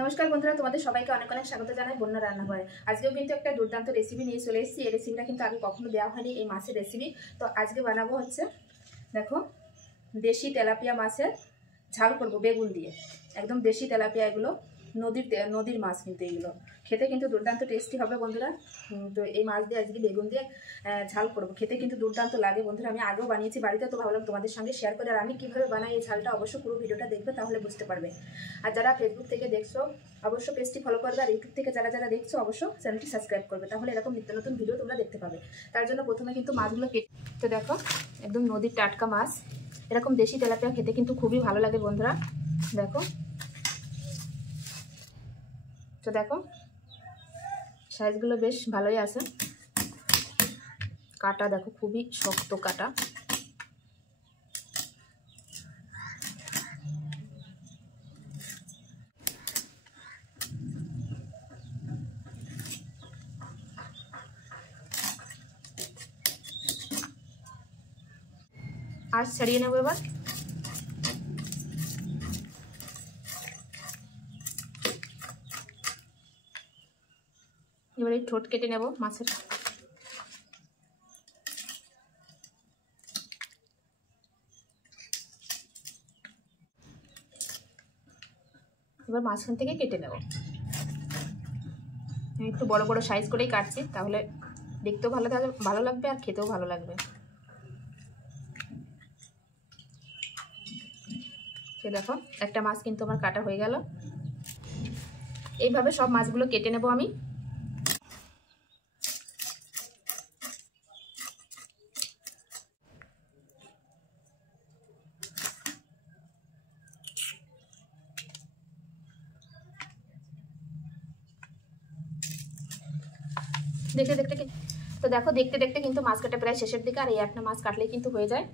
নমস্কার বন্ধুরা, তোমাদের সবাইকে অনেক অনেক স্বাগত জানাই বন্যা রান্নাঘরে। আজকেও কিন্তু একটা দুর্দান্ত রেসিপি নিয়ে চলে এসেছি। এই রেসিপিটা কিন্তু আগে কখনো দেওয়া হয়নি, এই মাছের রেসিপি। তো আজকে বানাবো হচ্ছে, দেখো, দেশি তেলাপিয়া মাছের ঝাল করব বেগুন দিয়ে। একদম দেশি তেলাপিয়া, এগুলো নদীর মাছ, কিন্তু এগুলো খেতে কিন্তু দুর্দান্ত টেস্টি হবে বন্ধুরা। তো এই মাছ দিয়ে আজকে বেগুন দিয়ে ঝাল করব, খেতে কিন্তু দুর্দান্ত লাগে বন্ধুরা। আমি আগেও বানিয়েছি বাড়িতে, তো ভাবলাম তোমাদের সঙ্গে শেয়ার করে। আর আমি কীভাবে বানাই এই ঝালটা, অবশ্যই পুরো ভিডিওটা দেখবে, তাহলে বুঝতে পারবে। আর যারা ফেসবুক থেকে দেখছো অবশ্য পেজটি ফলো করবে, আর ইউটিউব থেকে যারা যারা দেখছো অবশ্য চ্যানেলটি সাবস্ক্রাইব করবে, তাহলে এরকম নিত্য নতুন ভিডিও তোমরা দেখতে পাবে। তার জন্য প্রথমে কিন্তু মাছগুলো কেটে, তো দেখো একদম নদীর টাটকা মাছ, এরকম দেশি তেলাপিয়া খেতে কিন্তু খুবই ভালো লাগে বন্ধুরা। দেখো, তো দেখো সাইজগুলো বেশ ভালোই আছে। কাটা দেখো, খুবই শক্ত কাটা। আর ছাড়িয়ে নেবো এবার। এবার এই ঠোঁট কেটে নেব মাছের। এবার মাঝখান থেকে কেটে নেব। আমি একটু বড় বড় সাইজ করেই কাটছি, তাহলে দেখতেও ভালো লাগবে আর খেতেও ভালো লাগবে। সে দেখো একটা মাছ কিন্তু আমার কাটা হয়ে গেল। এইভাবে সব মাছগুলো কেটে নেব আমি। দেখতে দেখতে তো দেখো, দেখতে দেখতে কিন্তু মাছ কাটা প্রায় শেষের দিকে। আর এই একটা মাছ কাটলেই কিন্তু হয়ে যায়।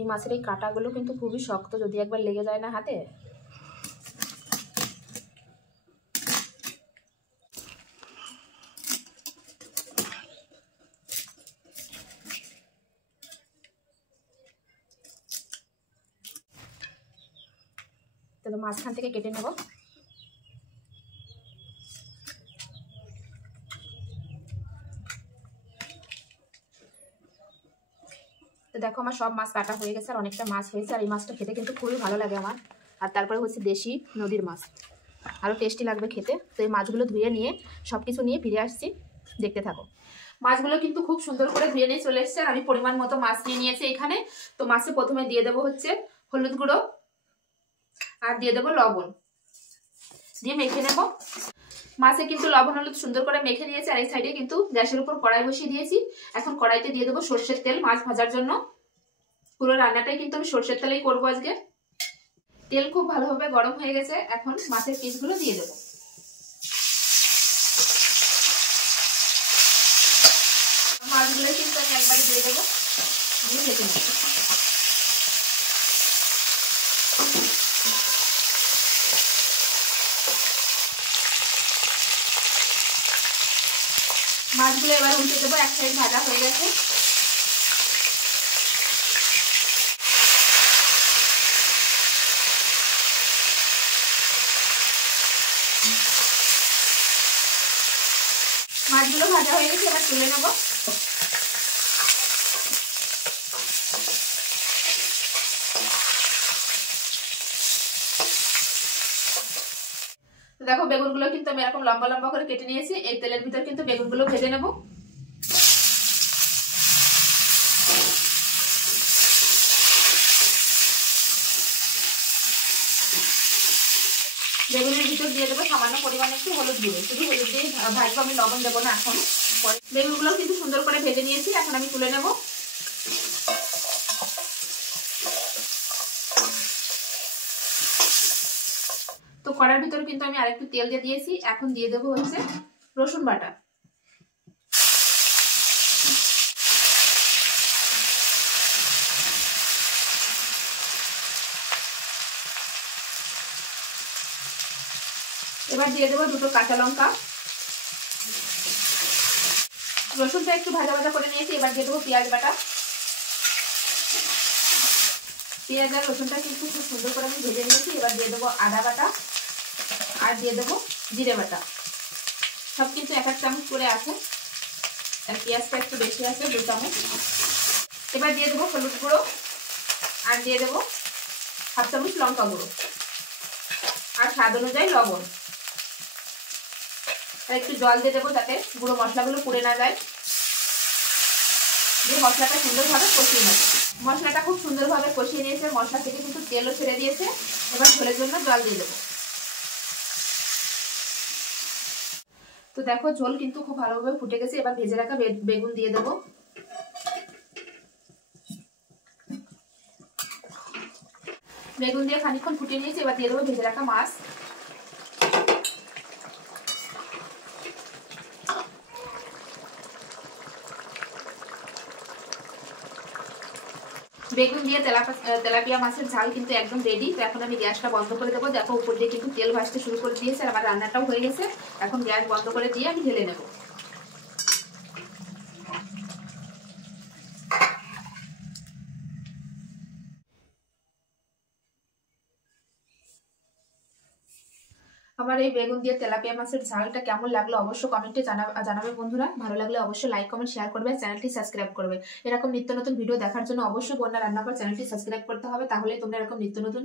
এই মাছের এই কাটাগুলো কিন্তু খুবই শক্ত, যদি একবার লেগে যায় না হাতে। তো মাঝখান থেকে কেটে নেব। তো দেখো আমার সব মাছ কাটা হয়ে গেছে, আর অনেকটা মাছ হয়েছে। আর এই মাছটা খেতে কিন্তু খুবই ভালো লাগে আমার। আর তারপরে হচ্ছে দেশি নদীর মাছ, আরও টেস্টি লাগবে খেতে। তো এই মাছগুলো ধুয়ে নিয়ে সব কিছু নিয়ে ফিরে আসছি, দেখতে থাকো। মাছগুলো কিন্তু খুব সুন্দর করে ধুয়ে নিয়ে চলে এসছে। আর আমি পরিমাণ মতো মাছ নিয়ে নিয়েছি এখানে। তো মাছে প্রথমে দিয়ে দেবো হচ্ছে হলুদ গুঁড়ো, আর দিয়ে দেবো লবণ, দিয়ে মেখে নেব। মাছে কিন্তু লবণ হলুদ সুন্দর করে মেখে নিয়েছি। আর এই সাইডে কিন্তু গ্যাসের উপর কড়াই বসিয়ে দিয়েছি। এখন কড়াইতে দিয়ে দেবো সর্ষের তেল মাছ ভাজার জন্য। পুরো রান্নাটাই কিন্তু আমি সর্ষের তেলেই করবো আজকে। তেল খুব ভালোভাবে গরম হয়ে গেছে, এখন মাছের পিসগুলো দিয়ে দেবো। মাছগুলো কিন্তু আমি একবারে দিয়ে দেবো, দিয়ে ভেজে নেব। মাছগুলো এবার উল্টে দেবো, এক সাইড ভাজা হয়ে গেছে। মাছগুলো ভাজা হয়ে গেছে, এবার তুলে নেব। দেখো বেগুনগুলো কিন্তু আমি এরকম লম্বা লম্বা করে কেটে নিয়েছি। এই তেলের ভিতর কিন্তু বেগুনগুলো ভেজে নেব। বেগুনের ভিতর দিয়ে দেবো সামান্য পরিমাণে একটু হলুদ গুঁড়ো, শুধু হলুদ দিয়ে ভাজবো, আমি লবণ দেবো না এখন। বেগুনগুলো কিন্তু সুন্দর করে ভেজে নিয়েছি, এখন আমি তুলে নেব। তো কড়ার ভিতরে কিন্তু আমি আরেকটু তেল দিয়ে দিয়েছি। এখন দিয়ে দেবো হচ্ছে রসুন বাটা। এবার দিয়ে দেবো দুটো কাঁচা লঙ্কা। রসুনটা একটু ভাজা ভাজা করে নিয়েছি। এবার দিয়ে দেবো পেঁয়াজ বাটা। পেঁয়াজ আর রসুনটা কিন্তু খুব সুন্দর করে আমি ভেজে নিয়েছি। এবার দিয়ে দেবো আদা বাটা। আর দিয়ে দেবো জিরে বাটা, সব কিন্তু 1 চামচ করে আছে, আর পেঁয়াজটা একটু বেশি আছে 2 চামচ। এবার দিয়ে দেবো হলুদ গুঁড়ো, আর দিয়ে দেবো 1/2 চামচ লঙ্কা গুঁড়ো, আর স্বাদ অনুযায়ী লবণ। আর একটু জল দিয়ে দেবো যাতে গুঁড়ো মশলাগুলো পুড়ে না যায়, দিয়ে মশলাটা সুন্দরভাবে কষিয়ে নেব। মশলাটা খুব সুন্দরভাবে কষিয়ে নিয়েছে, মশলা থেকে কিন্তু তেলও ছেড়ে দিয়েছে। এবার ঝোলের জন্য জল দিয়ে দেবো। তো দেখো ঝোল কিন্তু খুব ভালোভাবে ফুটে গেছে। এবার ভেজে রাখা বেগুন দিয়ে দেবো। বেগুন দিয়ে খানিকক্ষণ ফুটিয়ে নিয়েছি, এবার দিয়ে দেবো ভেজে রাখা মাছ। বেগুন দিয়ে তেলাপিয়া মাছের ঝাল কিন্তু একদম রেডি। তো এখন আমি গ্যাসটা বন্ধ করে দেবো। দেখো উপর দিয়ে কিন্তু তেল ভাসতে শুরু করে দিয়েছে, আর আমার রান্নাটাও হয়ে গেছে। এখন গ্যাস বন্ধ করে দিয়ে আমি ঢেলে নেব। আমার এই বেগুন দিয়ে তেলাপিয়া মাছের ঝালটা কেমন লাগলো অবশ্যই কমেন্টে জানাবে বন্ধুরা। ভালো লাগলে অবশ্যই লাইক কমেন্ট শেয়ার করবে, চ্যানেলটি সাবস্ক্রাইব করবে। এরকম নিত্য নতুন ভিডিও দেখার জন্য অবশ্যই বন্যা রান্নাঘর চ্যানেলটি সাবস্ক্রাইব করতে হবে, তাহলে তোমরা এরকম নিত্য নতুন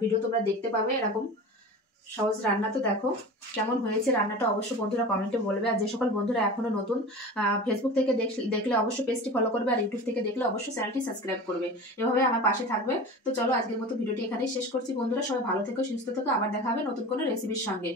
ভিডিও তোমরা দেখতে পাবে। এরকম সহজ রান্না। তো দেখো কেমন হয়েছে রান্নাটা অবশ্যই বন্ধুরা কমেন্টে বলবে। আর যে সকল বন্ধুরা এখনো নতুন ফেসবুক থেকে দেখলে অবশ্যই পেজটি ফলো করবে, আর ইউটিউব থেকে দেখলে অবশ্যই চ্যানেলটি সাবস্ক্রাইব করবে। এভাবে আমার পাশে থাকবে। তো চলো আজকের মতো ভিডিওটি এখানেই শেষ করছি বন্ধুরা। সবাই ভালো থেকো, সুস্থ থেকো। আবার দেখা হবে নতুন কোনো রেসিপির সঙ্গে।